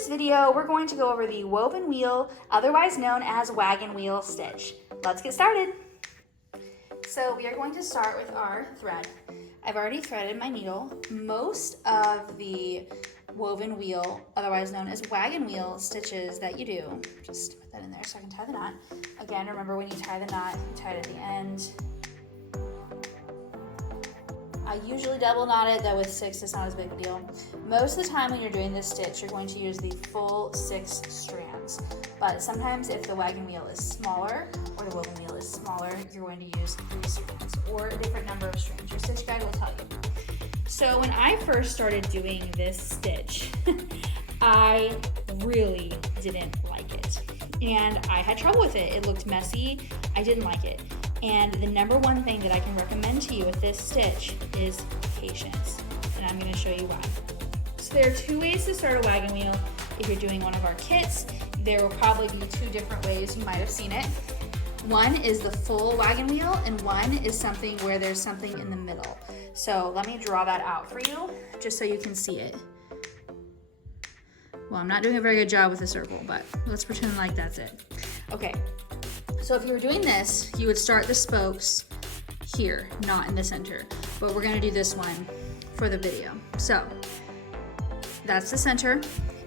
this video, we're going to go over the woven wheel, otherwise known as wagon wheel stitch. Let's get started. So we are going to start with our thread. I've already threaded my needle. Most of the woven wheel, otherwise known as wagon wheel stitches that you do, just put that in there so I can tie the knot. Again, remember when you tie the knot, you tie it at the end. I usually double knot it, though with 6 it's not as big a deal. Most of the time when you're doing this stitch, you're going to use the full 6 strands. But sometimes if the wagon wheel is smaller or the woven wheel is smaller, you're going to use 3 strands or a different number of strands. Your stitch guide will tell you. So when I first started doing this stitch, I really didn't like it. And I had trouble with it. It looked messy. I didn't like it. And the number one thing that I can recommend to you with this stitch is patience. And I'm gonna show you why. So there are 2 ways to start a wagon wheel. If you're doing one of our kits, there will probably be 2 different ways. You might have seen it. One is the full wagon wheel, and one is something where there's something in the middle. So let me draw that out for you, just so you can see it. Well, I'm not doing a very good job with the circle, but let's pretend like that's it. Okay. So if you were doing this, you would start the spokes here, not in the center. But we're gonna do this one for the video. So that's the center.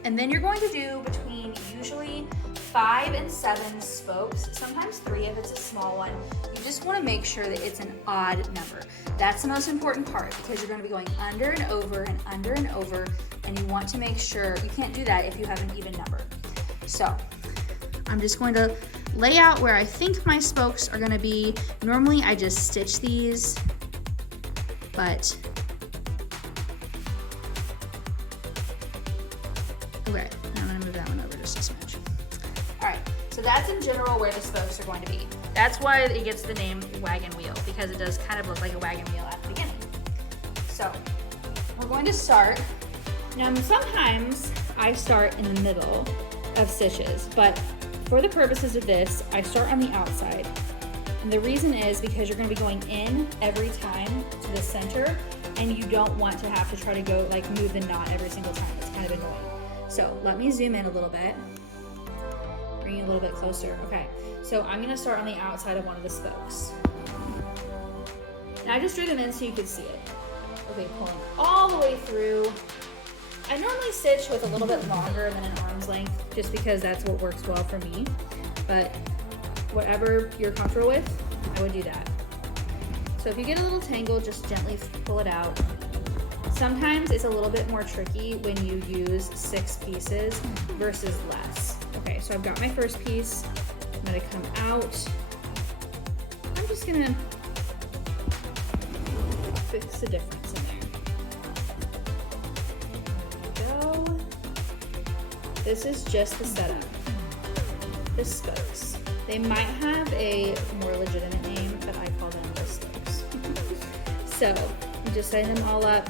And then you're going to do between usually 5 and 7 spokes, sometimes 3 if it's a small one. You just wanna make sure that it's an odd number. That's the most important part because you're gonna be going under and over and under and over, and you want to make sure, you can't do that if you have an even number. So I'm just going to lay out where I think my spokes are gonna be. Normally I just stitch these, but okay, I'm gonna move that one over just a smidge. All right, so that's in general where the spokes are going to be. That's why it gets the name wagon wheel, because it does kind of look like a wagon wheel at the beginning. So we're going to start. Now sometimes I start in the middle of stitches, but for the purposes of this, I start on the outside. And the reason is because you're gonna be going in every time to the center, and you don't want to have to try to go like move the knot every single time. It's kind of annoying. So let me zoom in a little bit. Bring it a little bit closer. Okay, so I'm gonna start on the outside of one of the spokes. And I just drew them in so you could see it. Okay, pulling all the way through. I normally stitch with a little bit longer than an arm's length, just because that's what works well for me. But whatever you're comfortable with, I would do that. So if you get a little tangled, just gently pull it out. Sometimes it's a little bit more tricky when you use 6 pieces versus less. Okay, so I've got my first piece. I'm gonna come out. I'm just gonna fix the difference in there. This is just the setup. The spokes. They might have a more legitimate name, but I call them the spokes. So I'm just setting them all up.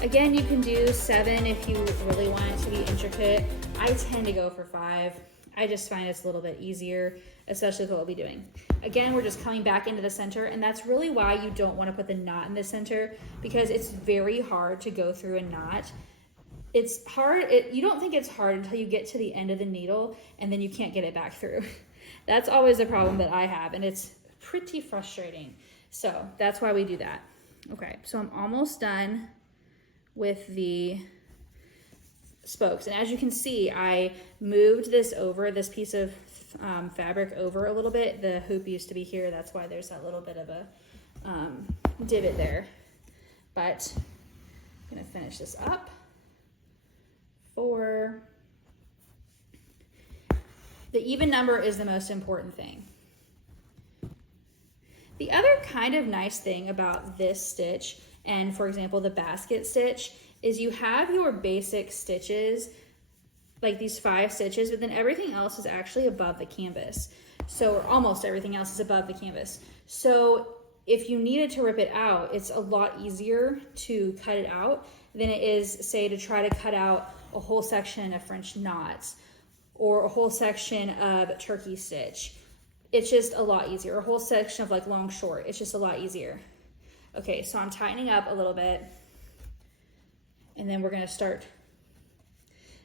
Again, you can do 7 if you really want it to be intricate. I tend to go for 5. I just find it's a little bit easier, especially with what we'll be doing. Again, we're just coming back into the center, and that's really why you don't want to put the knot in the center, because it's very hard to go through a knot. It's hard, you don't think it's hard until you get to the end of the needle and then you can't get it back through. That's always a problem that I have, and it's pretty frustrating. So that's why we do that. Okay, so I'm almost done with the spokes. And as you can see, I moved this over, this piece of fabric over a little bit. The hoop used to be here. That's why there's that little bit of a divot there. But I'm gonna finish this up. 4. The even number is the most important thing. The other kind of nice thing about this stitch, and for example the basket stitch, is you have your basic stitches, like these 5 stitches, but then everything else is actually above the canvas. So, or almost everything else is above the canvas. So if you needed to rip it out, it's a lot easier to cut it out than it is, say, to try to cut out a whole section of French knots or a whole section of turkey stitch. It's just a lot easier. A whole section of like long short, it's just a lot easier. Okay, so I'm tightening up a little bit, and then we're gonna start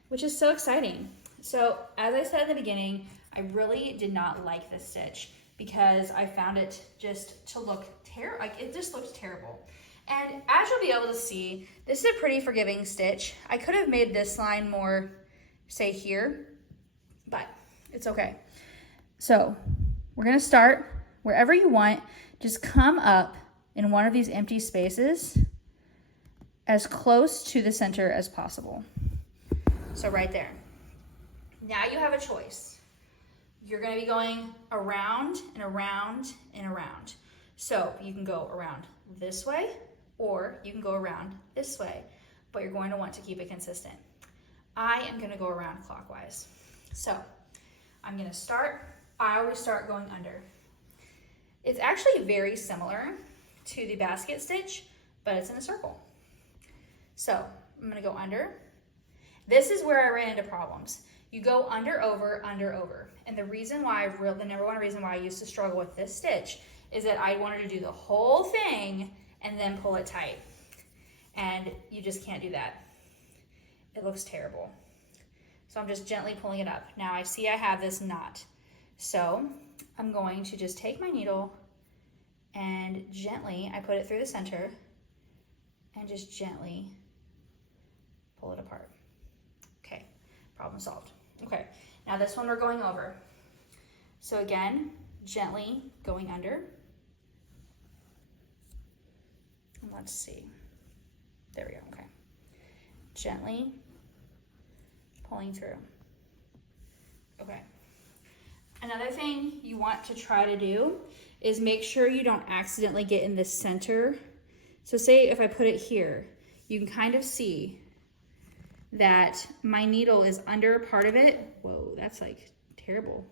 which is so exciting. So as I said at the beginning, I really did not like this stitch because I found it just to look terrible. Like it just looked terrible. And as you'll be able to see, this is a pretty forgiving stitch. I could have made this line more, say here, but it's okay. So we're gonna start wherever you want. Just come up in one of these empty spaces as close to the center as possible. So right there. Now you have a choice. You're gonna be going around and around and around. So you can go around this way or you can go around this way, but you're going to want to keep it consistent. I am gonna go around clockwise. So I'm gonna start, I always start going under. It's actually very similar to the basket stitch, but it's in a circle. So I'm gonna go under. This is where I ran into problems. You go under, over, under, over. And the reason why, the number one reason why I used to struggle with this stitch is that I wanted to do the whole thing and then pull it tight. And you just can't do that. It looks terrible. So I'm just gently pulling it up. Now I see I have this knot. So I'm going to just take my needle and gently, I put it through the center and just gently pull it apart. Okay, problem solved. Okay, now this one we're going over. So again, gently going under. And let's see. There we go, okay. Gently pulling through. Okay. Another thing you want to try to do is make sure you don't accidentally get in the center. So say if I put it here, you can kind of see that my needle is under part of it. Whoa, that's like terrible.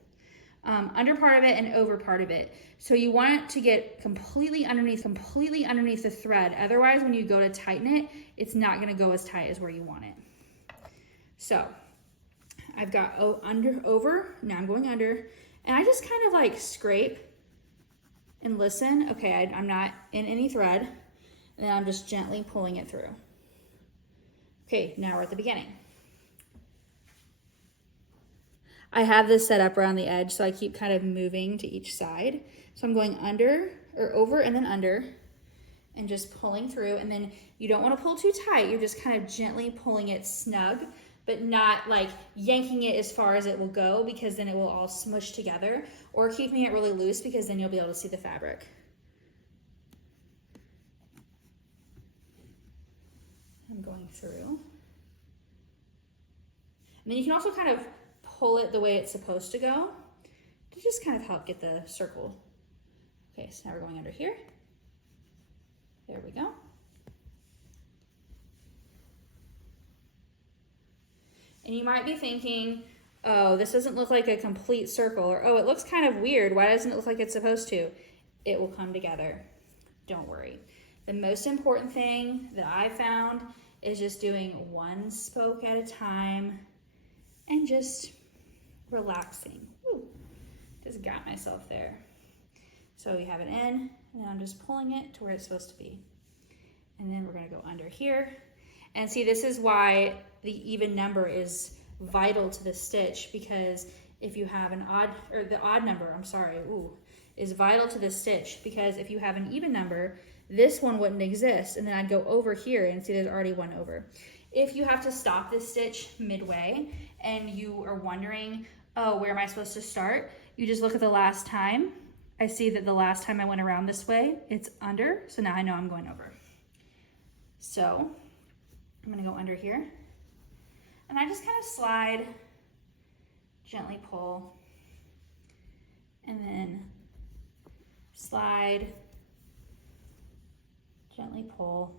Under part of it and over part of it. So you want it to get completely underneath the thread. Otherwise, when you go to tighten it, it's not gonna go as tight as where you want it. So I've got under, over, now I'm going under, and I just kind of like scrape and listen. Okay, I'm not in any thread, and then I'm just gently pulling it through. Okay, now we're at the beginning. I have this set up around the edge, so I keep kind of moving to each side. So I'm going under, or over and then under, and just pulling through. And then you don't want to pull too tight. You're just kind of gently pulling it snug, but not like yanking it as far as it will go, because then it will all smush together, or keeping it really loose, because then you'll be able to see the fabric. I'm going through. And then you can also kind of pull it the way it's supposed to go to just kind of help get the circle. Okay, so now we're going under here. There we go. And you might be thinking, oh, this doesn't look like a complete circle, or oh, it looks kind of weird. Why doesn't it look like it's supposed to? It will come together. Don't worry. The most important thing that I found is just doing one spoke at a time and just relaxing. Ooh, just got myself there. So we have it in, and then I'm just pulling it to where it's supposed to be. And then we're gonna go under here. And see, this is why the even number is vital to the stitch, because if you have an odd, or the odd number, I'm sorry, is vital to the stitch, because if you have an even number, this one wouldn't exist, and then I'd go over here and see there's already one over. If you have to stop this stitch midway and you are wondering, oh, where am I supposed to start? You just look at the last time. I see that the last time I went around this way, it's under, so now I know I'm going over. So I'm gonna go under here, and I just kind of slide, gently pull, and then slide, gently pull.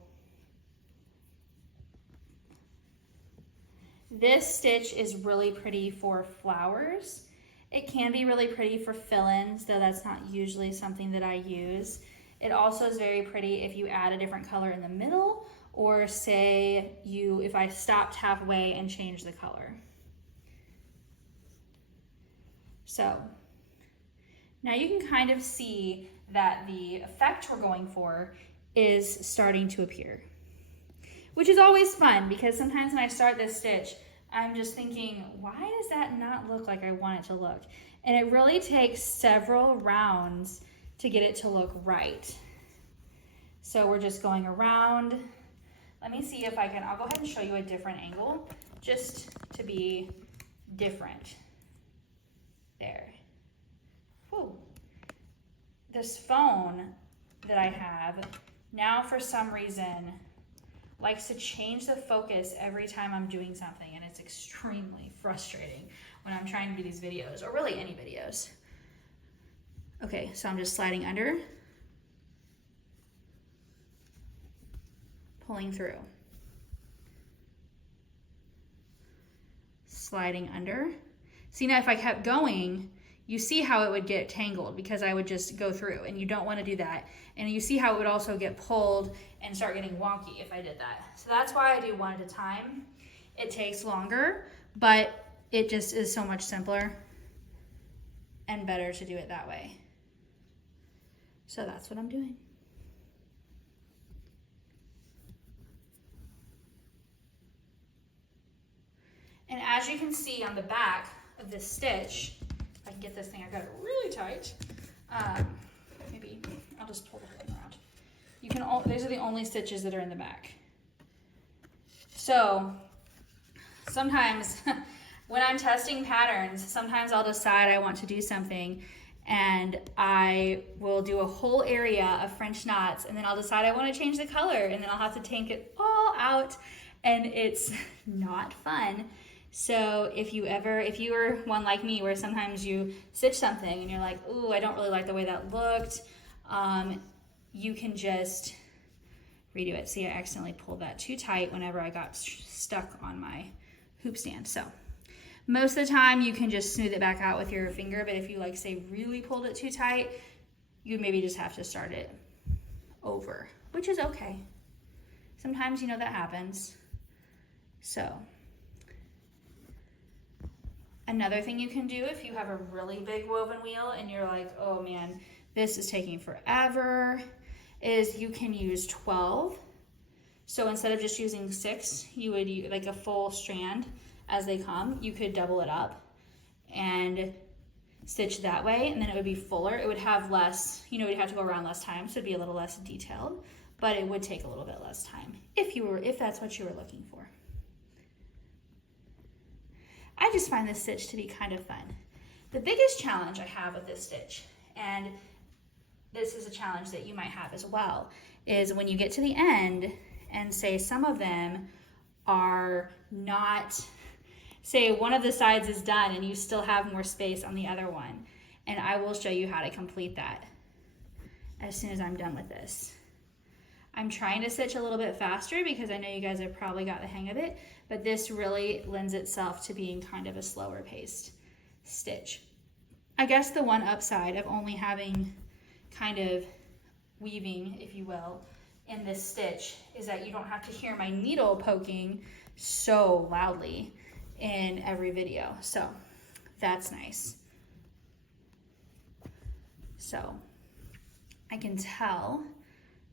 This stitch is really pretty for flowers. It can be really pretty for fill-ins, though that's not usually something that I use. It also is very pretty if you add a different color in the middle, or say if I stopped halfway and changed the color. So now you can kind of see that the effect we're going for is starting to appear, which is always fun, because sometimes when I start this stitch, I'm just thinking, why does that not look like I want it to look? And it really takes several rounds to get it to look right. So we're just going around. Let me see if I can, I'll go ahead and show you a different angle just to be different. There. Whew. This phone that I have now for some reason likes to change the focus every time I'm doing something, and it's extremely frustrating when I'm trying to do these videos, or really any videos. Okay, so I'm just sliding under, pulling through, sliding under. See, now if I kept going, you see how it would get tangled because I would just go through, and you don't want to do that. And you see how it would also get pulled and start getting wonky if I did that. So that's why I do one at a time. It takes longer, but it just is so much simpler and better to do it that way. So that's what I'm doing. And as you can see on the back of this stitch, if I can get this thing, I've got it really tight. Maybe I'll just pull the thing around. You can, these are the only stitches that are in the back. So sometimes when I'm testing patterns, sometimes I'll decide I want to do something and I will do a whole area of French knots, and then I'll decide I want to change the color, and then I'll have to take it all out, and it's not fun. So if you were one like me where sometimes you stitch something and you're like, ooh, I don't really like the way that looked, you can just redo it. See, I accidentally pulled that too tight whenever I got stuck on my hoop stand. So most of the time you can just smooth it back out with your finger, but if you like say really pulled it too tight, you maybe just have to start it over, which is okay. Sometimes, you know, that happens. So another thing you can do if you have a really big woven wheel and you're like, oh man, this is taking forever, is you can use 12. So instead of just using 6, you would use like a full strand as they come. You could double it up and stitch that way, and then it would be fuller. It would have less, you know, you'd have to go around less time, so it'd be a little less detailed, but it would take a little bit less time if that's what you were looking for. I just find this stitch to be kind of fun. The biggest challenge I have with this stitch, and this is a challenge that you might have as well, is when you get to the end and say some of them are not, say one of the sides is done and you still have more space on the other one. And I will show you how to complete that as soon as I'm done with this. I'm trying to stitch a little bit faster because I know you guys have probably got the hang of it, but this really lends itself to being kind of a slower paced stitch. I guess the one upside of only having kind of weaving, if you will, in this stitch is that you don't have to hear my needle poking so loudly in every video. So that's nice. So I can tell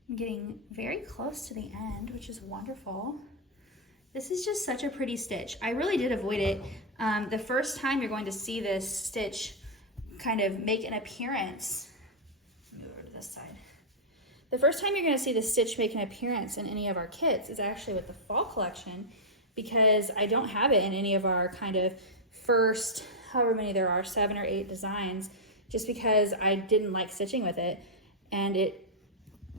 I'm getting very close to the end, which is wonderful. This is just such a pretty stitch. I really did avoid it. The first time you're going to see this stitch kind of make an appearance, move over to this side. The first time you're going to see the stitch make an appearance in any of our kits is actually with the fall collection, because I don't have it in any of our kind of first, however many there are, 7 or 8 designs, just because I didn't like stitching with it, and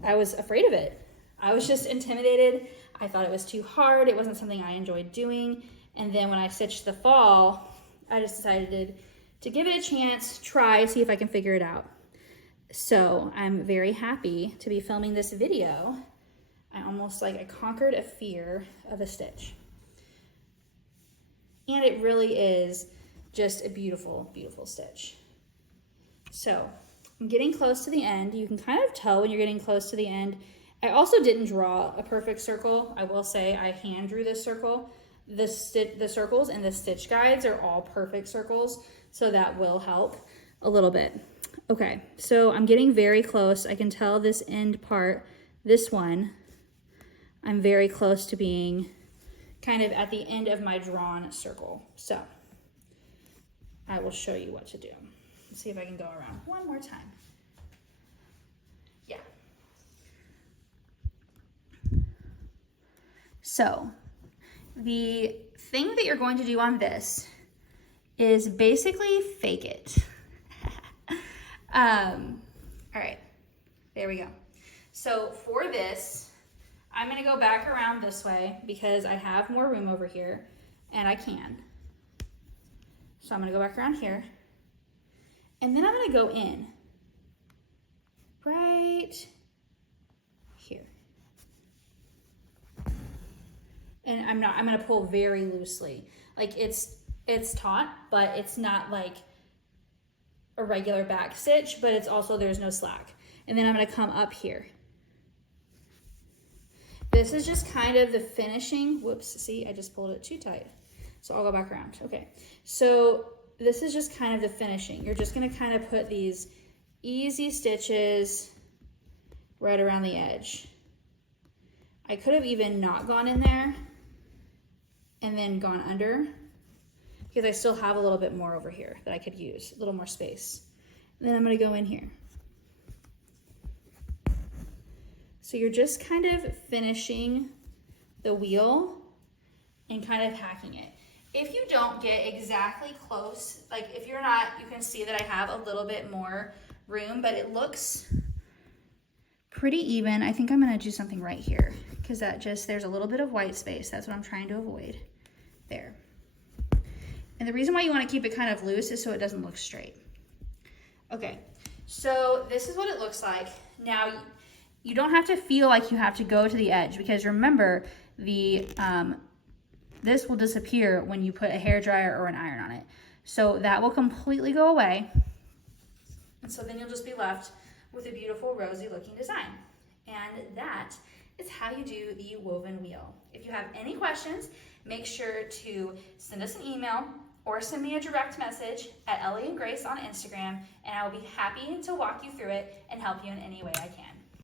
I was afraid of it. I was just intimidated. I thought it was too hard. It wasn't something I enjoyed doing. And then when I stitched the fall, I just decided to give it a chance, try, see if I can figure it out. So I'm very happy to be filming this video. I conquered a fear of a stitch. And it really is just a beautiful, beautiful stitch. So I'm getting close to the end. You can kind of tell when you're getting close to the end. I also didn't draw a perfect circle. I will say I hand drew this circle. The circles and the stitch guides are all perfect circles, so that will help a little bit. Okay, so I'm getting very close. I can tell this end part, this one, I'm very close to being kind of at the end of my drawn circle. So I will show you what to do. Let's see if I can go around one more time. Yeah. So the thing that you're going to do on this is basically fake it. All right, there we go. So for this, I'm gonna go back around this way because I have more room over here and I can. So I'm gonna go back around here and then I'm gonna go in right here. And I'm gonna pull very loosely. Like it's taut, but it's not like a regular back stitch, but it's also, there's no slack. And then I'm gonna come up here. This is just kind of the finishing. Whoops, see, I just pulled it too tight. So I'll go back around. Okay, so this is just kind of the finishing. You're just gonna kind of put these easy stitches right around the edge. I could have even not gone in there and then gone under, because I still have a little bit more over here that I could use, a little more space. And then I'm gonna go in here. So you're just kind of finishing the wheel and kind of hacking it. If you don't get exactly close, like if you're not, you can see that I have a little bit more room, but it looks pretty even. I think I'm gonna do something right here because that just, there's a little bit of white space. That's what I'm trying to avoid there. And the reason why you want to keep it kind of loose is so it doesn't look straight. Okay, so this is what it looks like. Now, you don't have to feel like you have to go to the edge because remember, this will disappear when you put a hairdryer or an iron on it. So that will completely go away. And so then you'll just be left with a beautiful rosy looking design. And that is how you do the woven wheel. If you have any questions, make sure to send us an email or send me a direct message at Ellie and Grace on Instagram, and I will be happy to walk you through it and help you in any way I can.